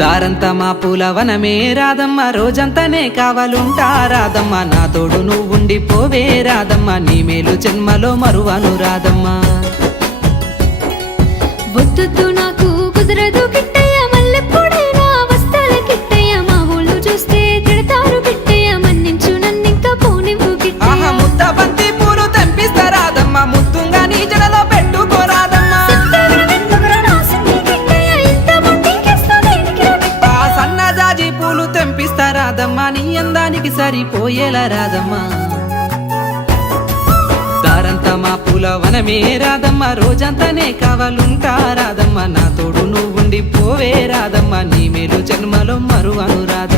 దారంతా మా పూలవనమే రాదమ్మ, రోజంతానే కావాలుంటా రాదమ్మ, నా తోడు నువ్వుండిపోవే రాదమ్మ, నీ మేలు జన్మలో మరువను రాదమ్మ. వద్దు నాకు కుదరదు కిట్టయ్య, మల్లెప్పుడైనా వస్తాల కిట్టయ్య, మా ఊళ్ళు చూస్తే తిడతారు కిట్టయ్య, మన్నించు నన్నింకా పోనివ్వు కిట్టయ్య. ఆహా ముద్ద బంతి పూలు తెంపిస్తా రాదమ్మ, ముత్తుంగా నీ జడలో పెట్టుకోరాదమ్మ. ఆ సన్నజాజి పూలు తెంపిస్తా రాదమ్మ, నీ అందానికి సరిపోయేలా రాదమ్మ. దారంతా మా పూలవనమే రాదమ్మ, రోజంతానే కావాలుంటా రాదమ్మ, నా తోడు నువ్వుండిపోవే రాదమ్మ, నీ మేలు జన్మలో మరువను రాదమ్మ.